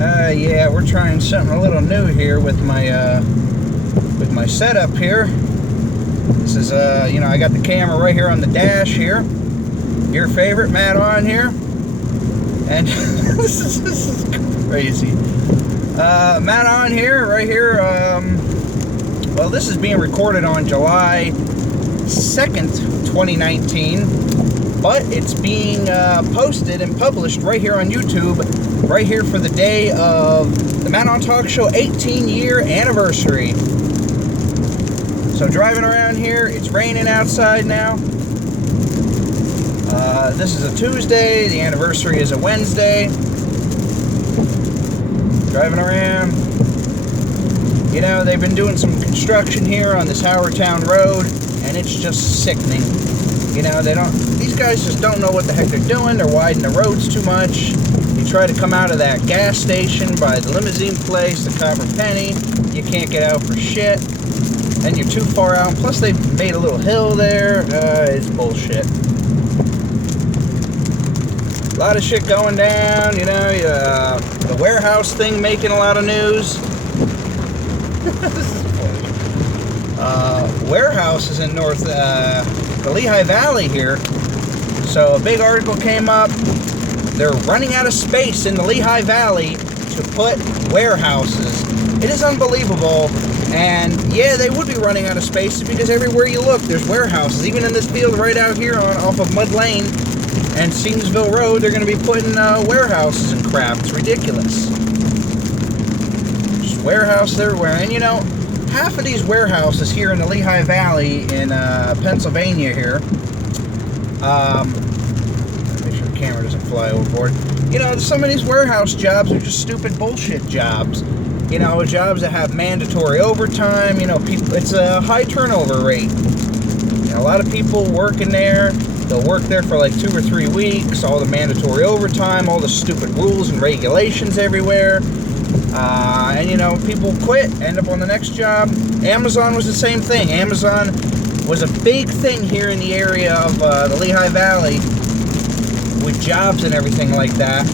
Yeah, we're trying something a little new here with my setup here. This is I got the camera right here on the dash here. Your favorite Matt Ahn here, and this is crazy. Matt Ahn here, right here. Well, this is being recorded on July 2nd, 2019, but it's being posted and published right here on YouTube, right here for the day of the Matt Ahn Talk Show 18-year anniversary. So driving around here, it's raining outside now. This is a Tuesday, the anniversary is a Wednesday. Driving around. You know, they've been doing some construction here on this Howardtown Road, and it's just sickening. You know, these guys just don't know what the heck they're doing. They're widening the roads too much. You try to come out of that gas station by the limousine place, the Copper Penny, you can't get out for shit. Then you're too far out. Plus, they made a little hill there. It's bullshit. A lot of shit going down, you know. The warehouse thing making a lot of news. This is funny. Warehouses in the Lehigh Valley here. So a big article came up. They're running out of space in the Lehigh Valley to put warehouses. It is unbelievable. And yeah, they would be running out of space because everywhere you look, there's warehouses. Even in this field right out here off of Mud Lane and Seamsville Road, they're going to be putting warehouses and crap. It's ridiculous. Just warehouses everywhere. And you know, half of these warehouses here in the Lehigh Valley in Pennsylvania here, make sure the camera doesn't fly overboard. You know, some of these warehouse jobs are just stupid bullshit jobs. You know, jobs that have mandatory overtime. You know, it's a high turnover rate. You know, a lot of people working there, they'll work there for like 2 or 3 weeks, all the mandatory overtime, all the stupid rules and regulations everywhere. And, you know, people quit, end up on the next job. Amazon was the same thing. Amazon was a big thing here in the area of the Lehigh Valley with jobs and everything like that.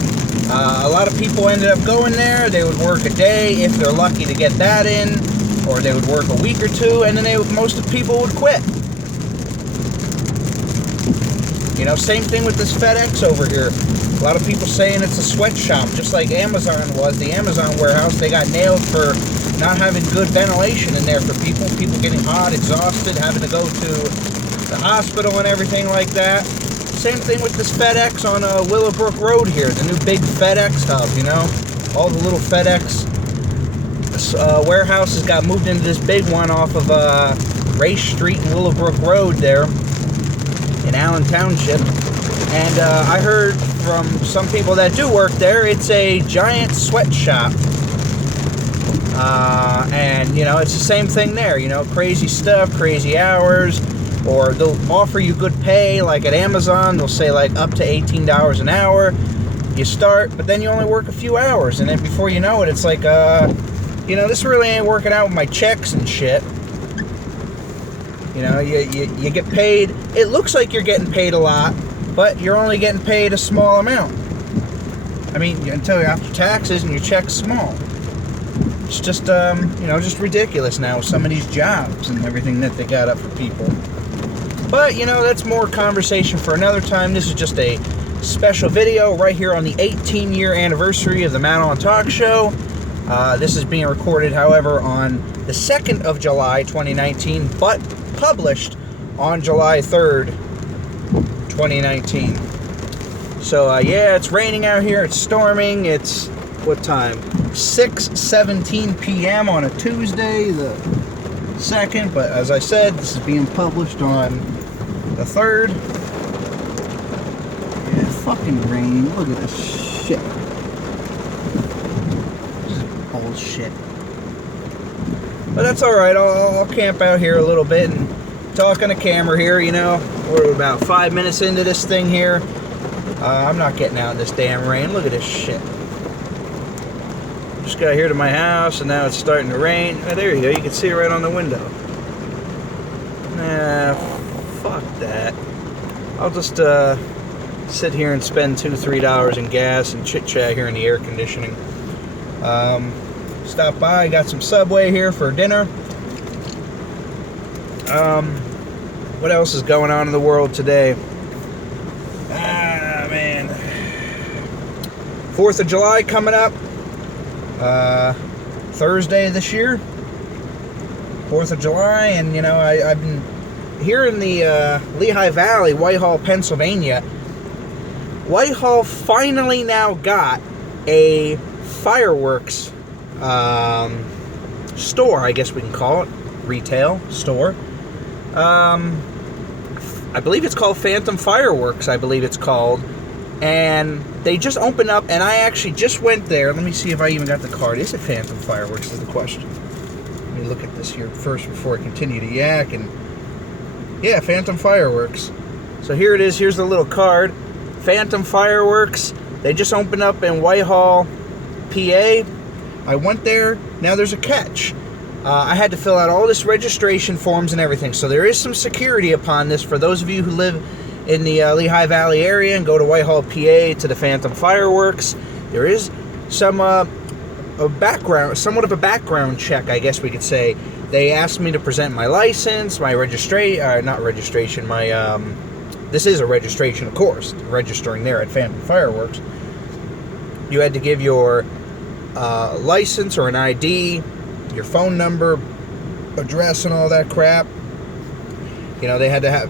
A lot of people ended up going there. They would work a day if they're lucky to get that in, or they would work a week or two, and then most of the people would quit. You know, same thing with this FedEx over here. A lot of people saying it's a sweatshop, just like Amazon was. The Amazon warehouse, they got nailed for not having good ventilation in there for people. People getting hot, exhausted, having to go to the hospital and everything like that. Same thing with this FedEx on Willowbrook Road here, the new big FedEx hub, you know. All the little FedEx warehouses got moved into this big one off of Race Street and Willowbrook Road there in Allen Township. And I heard from some people that do work there, it's a giant sweatshop. And, you know, it's the same thing there, you know, crazy stuff, crazy hours. Or they'll offer you good pay, like at Amazon, they'll say like up to $18 an hour. You start, but then you only work a few hours, and then before you know it, it's like, you know, this really ain't working out with my checks and shit. You know, you get paid, it looks like you're getting paid a lot, but you're only getting paid a small amount. I mean, until you're after taxes and your check's small. It's just, you know, just ridiculous now with some of these jobs and everything that they got up for people. But, you know, that's more conversation for another time. This is just a special video right here on the 18-year anniversary of the Matt Ahn Talk Show. This is being recorded, however, on the 2nd of July, 2019, but published on July 3rd, 2019. So, yeah, it's raining out here. It's storming. It's, what time? 6:17 p.m. on a Tuesday, the 2nd. But, as I said, this is being published on the 3rd. Yeah, fucking rain. Look at this shit. This is bullshit. But that's alright. I'll camp out here a little bit and talk on the camera here, you know. We're about 5 minutes into this thing here. I'm not getting out in this damn rain. Look at this shit. Just got here to my house and now it's starting to rain. Oh, there you go. You can see it right on the window. Nah, fuck that. I'll just sit here and spend $2-3 in gas and chit-chat here in the air conditioning. Stopped by, got some Subway here for dinner. What else is going on in the world today? Man. 4th of July coming up. Thursday this year. 4th of July, and you know, I've been here in the Lehigh Valley, Whitehall, Pennsylvania. Whitehall finally now got a fireworks store, I guess we can call it, retail store. I believe it's called Phantom Fireworks, I believe it's called. And they just opened up, and I actually just went there. Let me see if I even got the card. Is it Phantom Fireworks is the question. Let me look at this here first before I continue to yak. And yeah, Phantom Fireworks. So here it is. Here's the little card. Phantom Fireworks. They just opened up in Whitehall, PA. I went there. Now there's a catch. I had to fill out all this registration forms and everything. So there is some security upon this for those of you who live in the Lehigh Valley area and go to Whitehall, PA to the Phantom Fireworks. There is some somewhat of a background check, I guess we could say. They asked me to present my license, my registration, this is a registration, of course, registering there at Phantom Fireworks. You had to give your license or an ID, your phone number, address, and all that crap. You know, they had to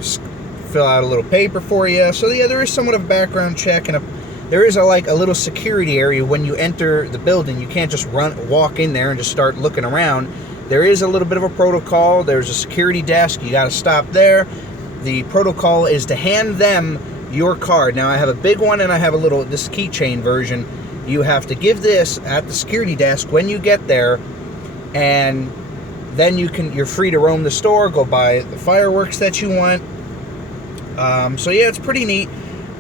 fill out a little paper for you. So yeah, there is somewhat of a background check, and there is a little security area when you enter the building. You can't just walk in there and just start looking around. There is a little bit of a protocol. There's a security desk. You got to stop there. The protocol is to hand them your card. Now I have a big one and I have this keychain version. You have to give this at the security desk when you get there, and then you're free to roam the store, go buy the fireworks that you want. So yeah, it's pretty neat.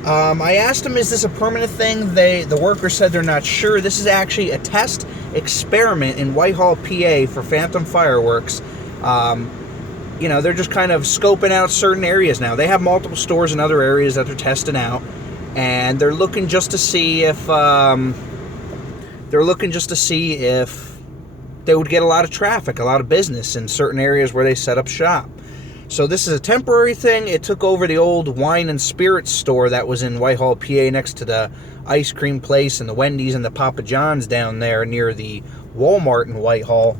I asked them, is this a permanent thing? The worker said they're not sure. This is actually a test experiment in Whitehall, PA for Phantom Fireworks. You know, they're just kind of scoping out certain areas now. They have multiple stores in other areas that they're testing out, and they're looking just to see if they would get a lot of traffic, a lot of business in certain areas where they set up shop. So this is a temporary thing. It took over the old wine and spirits store that was in Whitehall, PA, next to the ice cream place and the Wendy's and the Papa John's down there near the Walmart in Whitehall.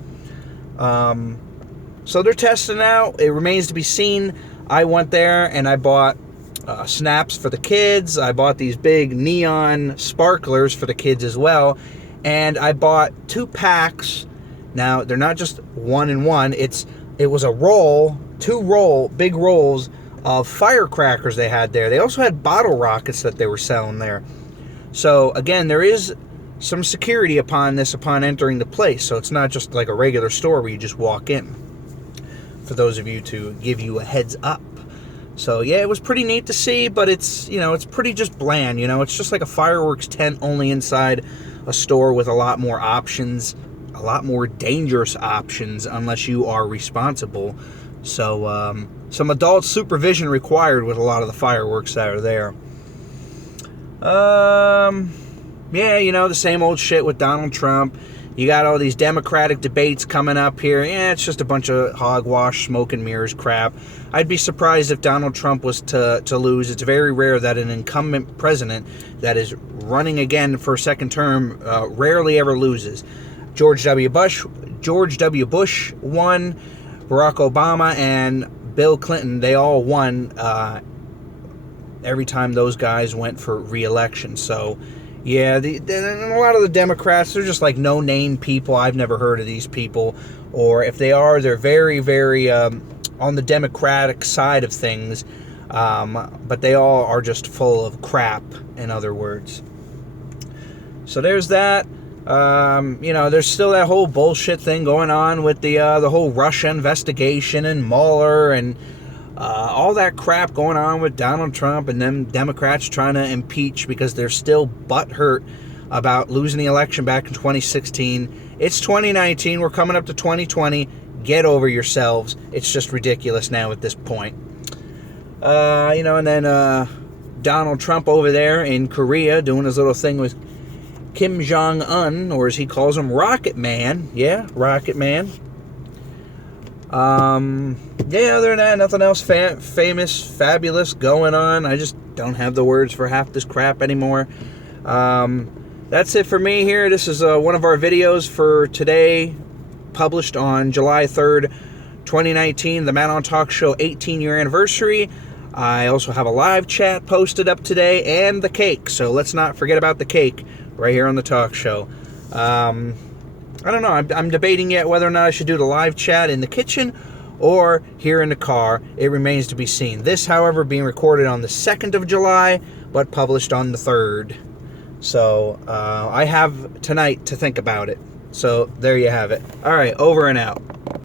So they're testing out. It remains to be seen. I went there and I bought snaps for the kids. I bought these big neon sparklers for the kids as well. And I bought 2 packs. Now, they're not just one and one. It was a roll, 2 big rolls of firecrackers they had there. They also had bottle rockets that they were selling there. So, again, there is some security upon entering the place. So it's not just like a regular store where you just walk in. For those of you to give you a heads up. So, yeah, it was pretty neat to see, but it's pretty just bland, It's just like a fireworks tent, only inside a store with a lot more options, a lot more dangerous options, unless you are responsible. So, some adult supervision required with a lot of the fireworks that are there. Yeah, the same old shit with Donald Trump. You got all these Democratic debates coming up here. Yeah, it's just a bunch of hogwash, smoke and mirrors crap. I'd be surprised if Donald Trump was to lose. It's very rare that an incumbent president that is running again for a second term rarely ever loses. George W. Bush won. Barack Obama and Bill Clinton, they all won every time those guys went for re-election. So, yeah, a lot of the Democrats, they're just like no-name people. I've never heard of these people. Or if they are, they're very, very on the Democratic side of things. But they all are just full of crap, in other words. So there's that. There's still that whole bullshit thing going on with the whole Russia investigation and Mueller and all that crap going on with Donald Trump and them Democrats trying to impeach because they're still butthurt about losing the election back in 2016. It's 2019. We're coming up to 2020. Get over yourselves. It's just ridiculous now at this point. And then Donald Trump over there in Korea doing his little thing with Kim Jong-un, or as he calls him, Rocket Man. Yeah, Rocket Man. Yeah, other than that, nothing else famous, fabulous going on. I just don't have the words for half this crap anymore. That's it for me here. This is one of our videos for today, published on July 3rd, 2019, the Matt Ahn Talk Show 18-year anniversary. I also have a live chat posted up today, and the cake, so let's not forget about the cake right here on the talk show. I don't know, I'm debating yet whether or not I should do the live chat in the kitchen or here in the car. It remains to be seen. This, however, being recorded on the 2nd of July, but published on the 3rd. So, I have tonight to think about it. So, there you have it. Alright, over and out.